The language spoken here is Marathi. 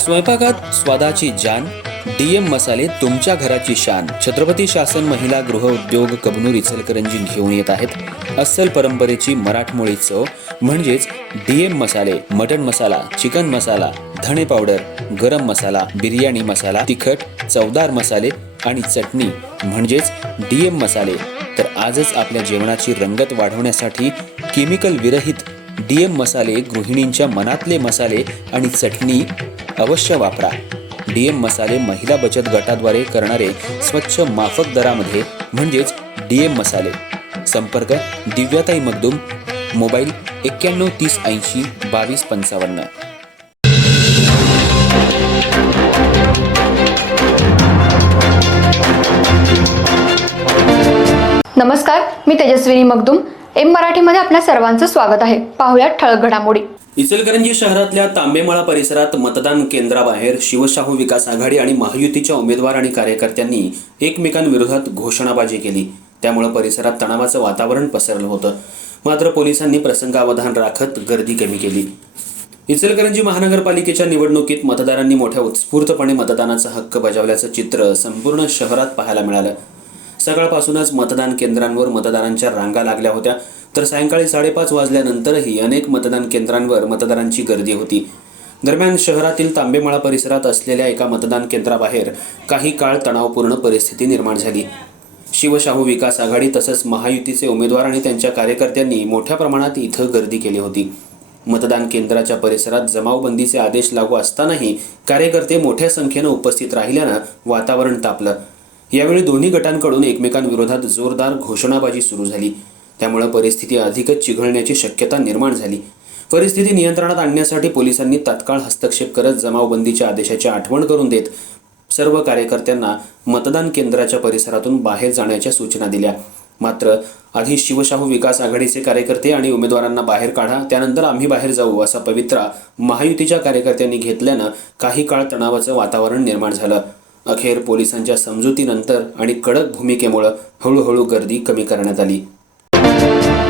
स्वयंपाकात स्वादाची जान, डीएम मसाले तुमच्या घराची शान. छत्रपती शासन महिला गृह उद्योग कबनूर इचलकरंजी घेऊन येत आहेत अस्सल परंपरेची मराठमोळी चव म्हणजेच डीएम मसाले. मटन मसाला, चिकन मसाला, धणे पावडर, गरम मसाला, बिर्याणी मसाला, तिखट चवदार मसाले आणि चटणी म्हणजेच डीएम मसाले. तर आजच आपल्या जेवणाची रंगत वाढवण्यासाठी केमिकल विरहित डीएम मसाले, गृहिणींच्या मनातले मसाले आणि चटणी अवश्य वापरा. डीएम मसाले महिला बचत गटाद्वारे करणारे स्वच्छ माफक दरामध्ये म्हणजेच डीएम मसाले. संपर्क दिव्याताई मगदूम, मोबाईल 91 30 80 22 55. नमस्कार, मी तेजस्विनी मगदूम. एम मराठीमध्ये आपल्या सर्वांचं स्वागत आहे. पाहुयात ठळक घडामोडी. इचलकरंजी शहरातल्या तांबेमळा परिसरात मतदान केंद्राबाहेर शिवशाहू विकास आघाडी आणि महायुतीच्या उमेदवार आणि कार्यकर्त्यांनी एकमेकांविरोधात घोषणाबाजी केली. त्यामुळे परिसरात तणावाचं वातावरण पसरलं होतं. मात्र पोलिसांनी प्रसंगावधान राखत गर्दी कमी केली. इचलकरंजी महानगरपालिकेच्या निवडणुकीत मतदारांनी मोठ्या उत्स्फूर्तपणे मतदानाचा हक्क बजावल्याचं चित्र संपूर्ण शहरात पाहायला मिळालं. सकाळपासूनच मतदान केंद्रांवर मतदारांच्या रांगा लागल्या होत्या, तर सायंकाळी 5:30 वाजल्यानंतरही अनेक मतदान केंद्रांवर मतदारांची गर्दी होती. दरम्यान शहरातील तांबेमळा परिसरात असलेल्या एका मतदान केंद्राबाहेर काही काळ तणावपूर्ण परिस्थिती निर्माण झाली. शिवशाहू विकास आघाडी तसंच महायुतीचे उमेदवार आणि त्यांच्या कार्यकर्त्यांनी मोठ्या प्रमाणात इथं गर्दी केली होती. मतदान केंद्राच्या परिसरात जमावबंदीचे आदेश लागू असतानाही कार्यकर्ते मोठ्या संख्येनं उपस्थित राहिल्यानं वातावरण तापलं. यावेळी दोन्ही गटांकडून एकमेकांविरोधात जोरदार घोषणाबाजी सुरू झाली. त्यामुळे परिस्थिती अधिकच चिघळण्याची शक्यता निर्माण झाली. परिस्थिती नियंत्रणात आणण्यासाठी पोलिसांनी तात्काळ हस्तक्षेप करत जमावबंदीच्या आदेशाची आठवण करून देत सर्व कार्यकर्त्यांना मतदान केंद्राच्या परिसरातून बाहेर जाण्याच्या सूचना दिल्या. मात्र आधी शिवशाहू विकास आघाडीचे कार्यकर्ते आणि उमेदवारांना बाहेर काढा, त्यानंतर आम्ही बाहेर जाऊ असा पवित्रा महायुतीच्या कार्यकर्त्यांनी घेतल्यानं काही काळ तणावाचं वातावरण निर्माण झालं. अखेर पोलिसांच्या समजुतीनंतर आणि कडक भूमिकेमुळे हळूहळू गर्दी कमी करण्यात आली.